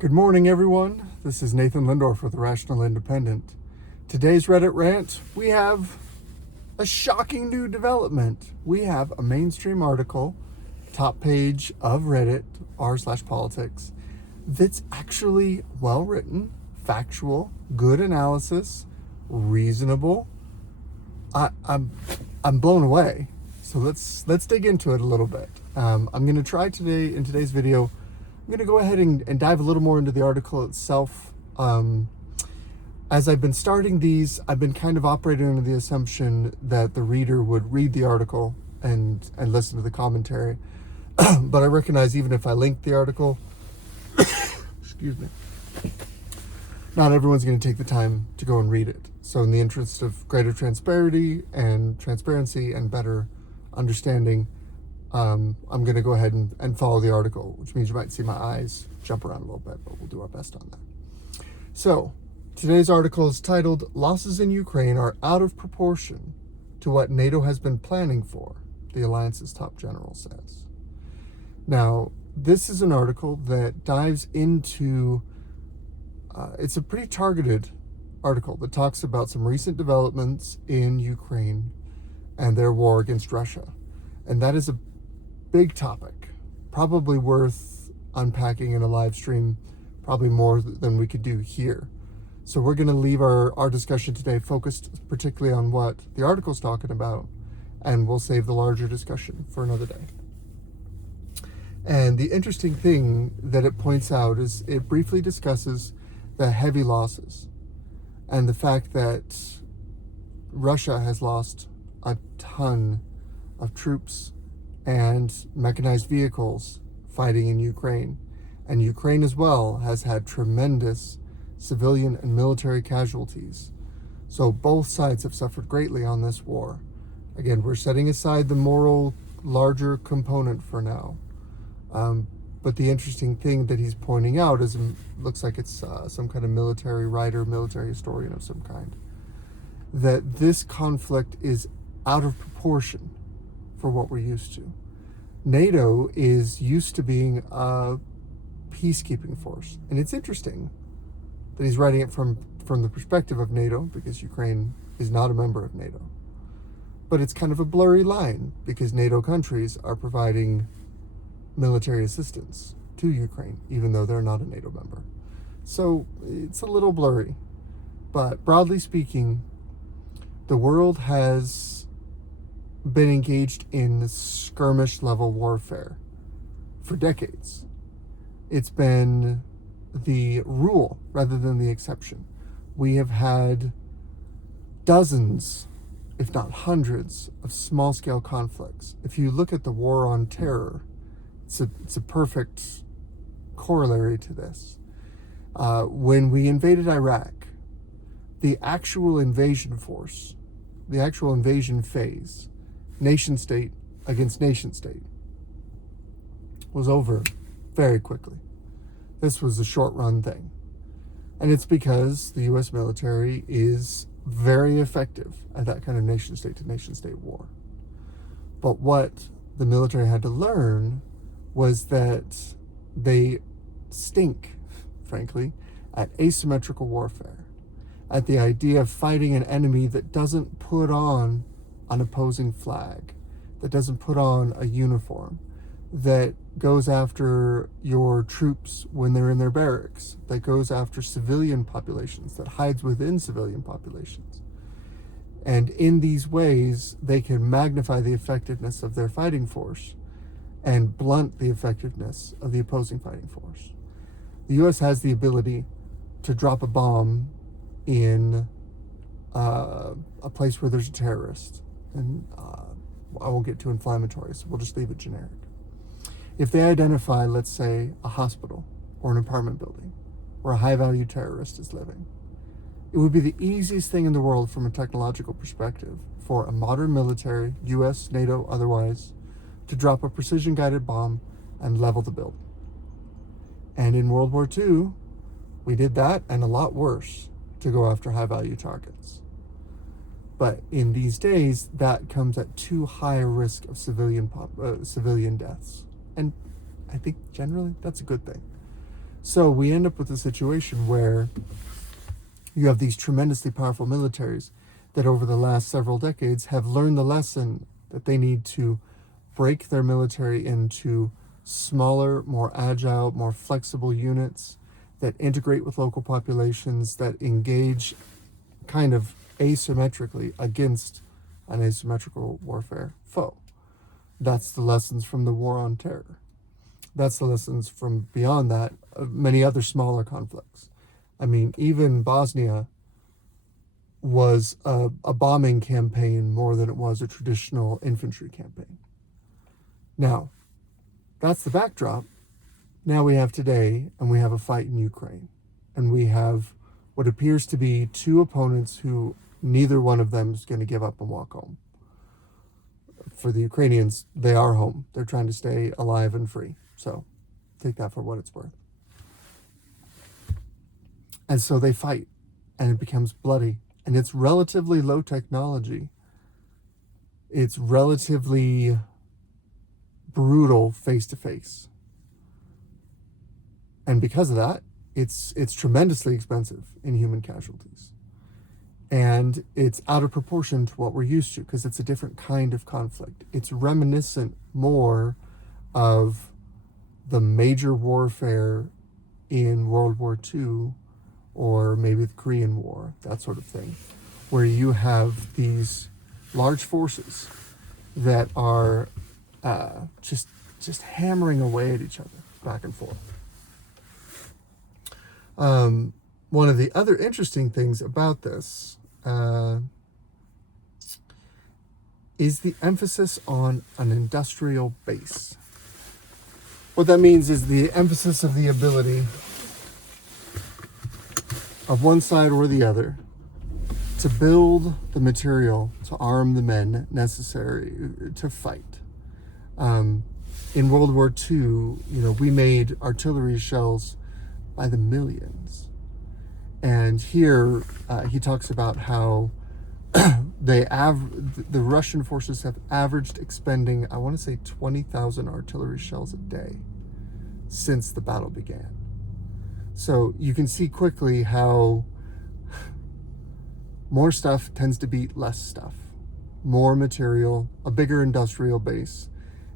Good morning, everyone. This is Nathan Lindorf with the Rational Independent. Today's Reddit Rant, we have a shocking new development. We have a mainstream article, top page of Reddit, r/politics, that's actually well written, factual, good analysis, reasonable. I'm blown away. So let's dig into it a little bit. I'm going to try today in today's video. I'm going to go ahead and dive a little more into the article itself. As I've been starting these, I've been kind of operating under the assumption that the reader would read the article and listen to the commentary. But I recognize even if I link the article, excuse me, not everyone's going to take the time to go and read it. So in the interest of greater transparency and better understanding, I'm going to go ahead and follow the article, which means you might see my eyes jump around a little bit, but we'll do our best on that. So today's article is titled, "Losses in Ukraine are out of proportion to what NATO has been planning for," the alliance's top general says. Now, this is an article that dives into, it's a pretty targeted article that talks about some recent developments in Ukraine and their war against Russia. And that is a big topic, probably worth unpacking in a live stream, probably more than we could do here. So we're going to leave our discussion today focused particularly on what the article's talking about, and we'll save the larger discussion for another day. And the interesting thing that it points out is it briefly discusses the heavy losses and the fact that Russia has lost a ton of troops and mechanized vehicles fighting in Ukraine. And Ukraine as well has had tremendous civilian and military casualties. So both sides have suffered greatly on this war. Again, we're setting aside the moral larger component for now. But the interesting thing that he's pointing out is, looks like it's some kind of military writer, military historian of some kind, that this conflict is out of proportion for what we're used to. NATO is used to being a peacekeeping force. And it's interesting that he's writing it from the perspective of NATO, because Ukraine is not a member of NATO. But it's kind of a blurry line because NATO countries are providing military assistance to Ukraine, even though they're not a NATO member. So it's a little blurry. But broadly speaking, the world has been engaged in skirmish level warfare for decades. It's been the rule rather than the exception. We have had dozens, if not hundreds, of small scale conflicts. If you look at the war on terror, it's a perfect corollary to this. When we invaded Iraq, the actual invasion force, the actual invasion phase, nation state against nation state, was over very quickly. This was a short run thing. And it's because the US military is very effective at that kind of nation state to nation state war. But what the military had to learn was that they stink, frankly, at asymmetrical warfare, at the idea of fighting an enemy that doesn't put on an opposing flag, that doesn't put on a uniform, that goes after your troops when they're in their barracks, that goes after civilian populations, that hides within civilian populations. And in these ways, they can magnify the effectiveness of their fighting force and blunt the effectiveness of the opposing fighting force. The U.S. has the ability to drop a bomb in a place where there's a terrorist. And I won't get too inflammatory, so we'll just leave it generic. If they identify, let's say, a hospital or an apartment building where a high-value terrorist is living, it would be the easiest thing in the world from a technological perspective for a modern military, US, NATO, otherwise, to drop a precision-guided bomb and level the building. And in World War II, we did that and a lot worse to go after high-value targets. But in these days, that comes at too high a risk of civilian deaths. And I think generally that's a good thing. So we end up with a situation where you have these tremendously powerful militaries that over the last several decades have learned the lesson that they need to break their military into smaller, more agile, more flexible units that integrate with local populations, that engage kind of asymmetrically against an asymmetrical warfare foe. That's the lessons from the War on Terror. That's the lessons from beyond that, many other smaller conflicts. I mean, even Bosnia was a bombing campaign more than it was a traditional infantry campaign. Now, that's the backdrop. Now we have today, and we have a fight in Ukraine. And we have what appears to be two opponents who neither one of them is going to give up and walk home. For the Ukrainians, they are home. They're trying to stay alive and free. So take that for what it's worth. And so they fight, and it becomes bloody. And it's relatively low technology. It's relatively brutal face-to-face. And because of that, it's tremendously expensive in human casualties. And it's out of proportion to what we're used to, because it's a different kind of conflict. It's reminiscent more of the major warfare in World War II, or maybe the Korean War, that sort of thing, where you have these large forces that are just hammering away at each other, back and forth. One of the other interesting things about this is the emphasis on an industrial base. What that means is the emphasis of the ability of one side or the other to build the material to arm the men necessary to fight. In World War II, we made artillery shells by the millions. And here he talks about how the Russian forces have averaged expending, I want to say, 20,000 artillery shells a day since the battle began. So you can see quickly how more stuff tends to beat less stuff. More material, a bigger industrial base,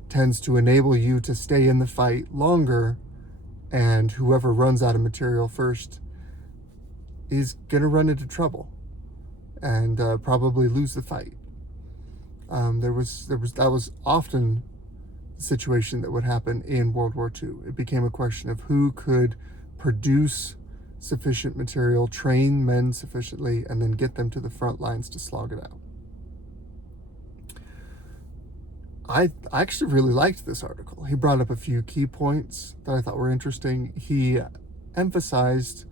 tends to enable you to stay in the fight longer, and whoever runs out of material first is going to run into trouble and probably lose the fight. That was often the situation that would happen in World War II. It became a question of who could produce sufficient material, train men sufficiently, and then get them to the front lines to slog it out. I actually really liked this article. He brought up a few key points that I thought were interesting. He emphasized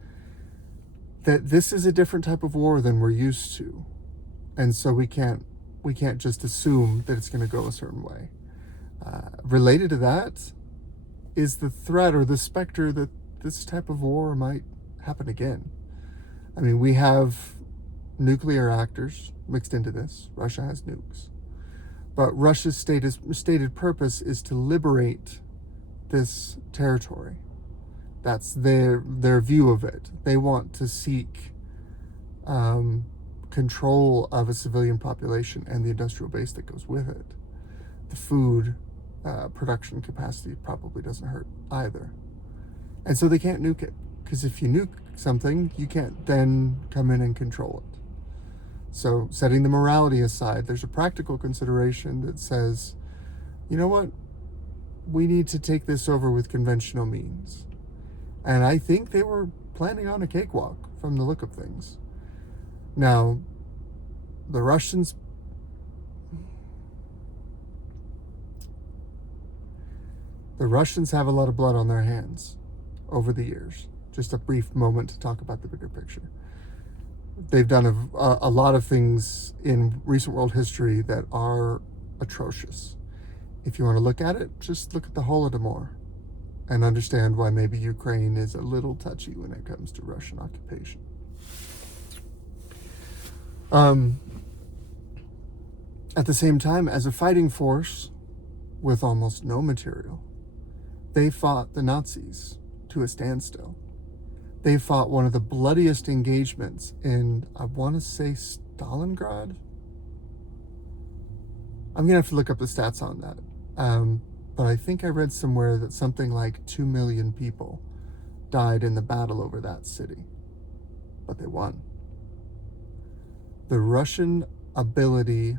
that this is a different type of war than we're used to. And so we can't just assume that it's going to go a certain way. Related to that is the threat or the specter that this type of war might happen again. I mean, we have nuclear actors mixed into this. Russia has nukes. But Russia's stated purpose is to liberate this territory. That's their view of it. They want to seek control of a civilian population and the industrial base that goes with it. The food production capacity probably doesn't hurt either. And so they can't nuke it, because if you nuke something, you can't then come in and control it. So setting the morality aside, there's a practical consideration that says, you know what? We need to take this over with conventional means. And I think they were planning on a cakewalk from the look of things. Now, the Russians have a lot of blood on their hands over the years. Just a brief moment to talk about the bigger picture. They've done a lot of things in recent world history that are atrocious. If you want to look at it, just look at the Holodomor and understand why maybe Ukraine is a little touchy when it comes to Russian occupation. At the same time, as a fighting force with almost no material, they fought the Nazis to a standstill. They fought one of the bloodiest engagements in, I want to say, Stalingrad? I'm going to have to look up the stats on that. But I think I read somewhere that something like 2 million people died in the battle over that city. But they won. The Russian ability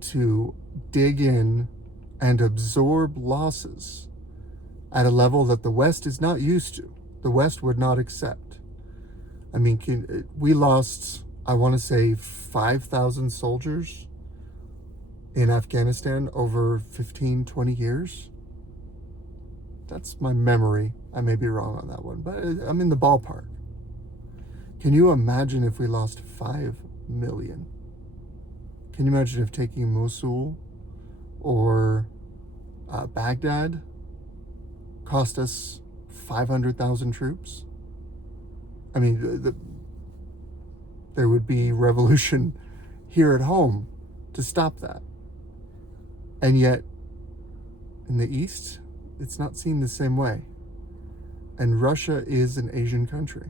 to dig in and absorb losses at a level that the West is not used to, the West would not accept. I mean, we lost, I want to say, 5,000 soldiers in Afghanistan over 15, 20 years. That's my memory. I may be wrong on that one, but I'm in the ballpark. Can you imagine if we lost 5 million? Can you imagine if taking Mosul or Baghdad cost us 500,000 troops? I mean, there would be revolution here at home to stop that. And yet, in the East, it's not seen the same way. And Russia is an Asian country.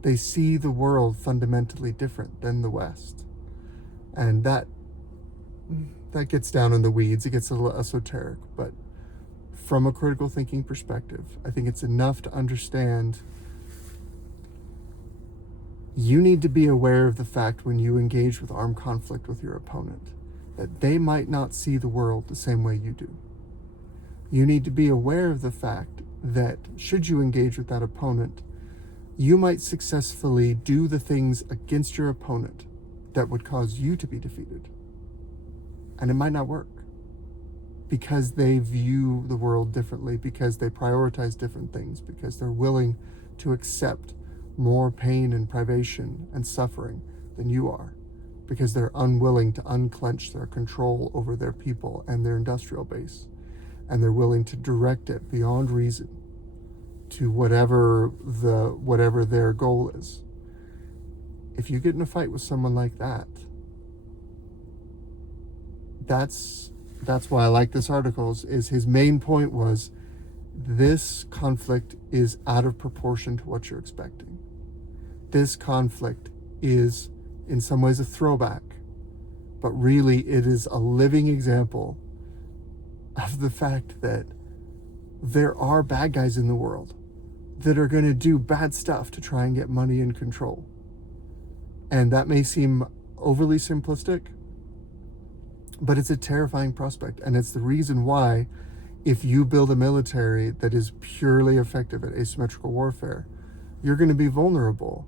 They see the world fundamentally different than the West. And that gets down in the weeds. It gets a little esoteric. But from a critical thinking perspective, I think it's enough to understand you need to be aware of the fact when you engage with armed conflict with your opponent that they might not see the world the same way you do. You need to be aware of the fact that should you engage with that opponent, you might successfully do the things against your opponent that would cause you to be defeated. And it might not work because they view the world differently, because they prioritize different things, because they're willing to accept more pain and privation and suffering than you are, because they're unwilling to unclench their control over their people and their industrial base, and they're willing to direct it beyond reason to whatever their goal is. If you get in a fight with someone like that, that's why I like this article, is his main point was this conflict is out of proportion to what you're expecting. This conflict is in some ways a throwback, but really it is a living example of the fact that there are bad guys in the world that are going to do bad stuff to try and get money and control. And that may seem overly simplistic, but it's a terrifying prospect. And it's the reason why, if you build a military that is purely effective at asymmetrical warfare, you're going to be vulnerable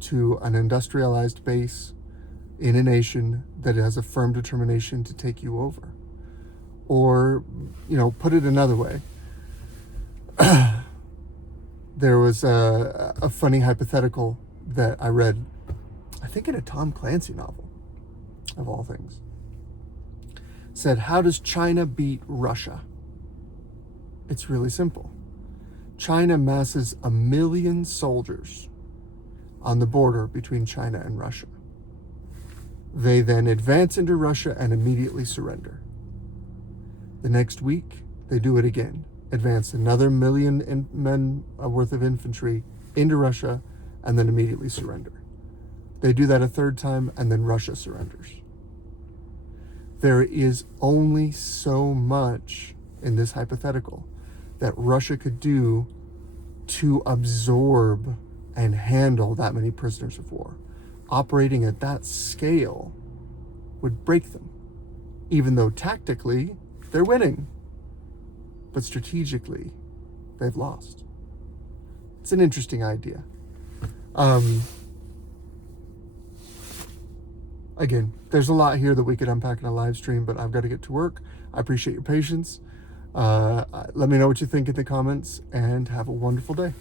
to an industrialized base in a nation that has a firm determination to take you over. Or, put it another way. There was a funny hypothetical that I read, I think in a Tom Clancy novel, of all things. Said, how does China beat Russia? It's really simple. China masses 1 million soldiers on the border between China and Russia. They then advance into Russia and immediately surrender. The next week, they do it again. Advance another 1 million men worth of infantry into Russia and then immediately surrender. They do that a third time and then Russia surrenders. There is only so much in this hypothetical that Russia could do to absorb and handle that many prisoners of war. Operating at that scale would break them, even though tactically they're winning, but strategically they've lost. It's an interesting idea. Again, there's a lot here that we could unpack in a live stream, but I've got to get to work. I appreciate your patience. Let me know what you think in the comments, and have a wonderful day.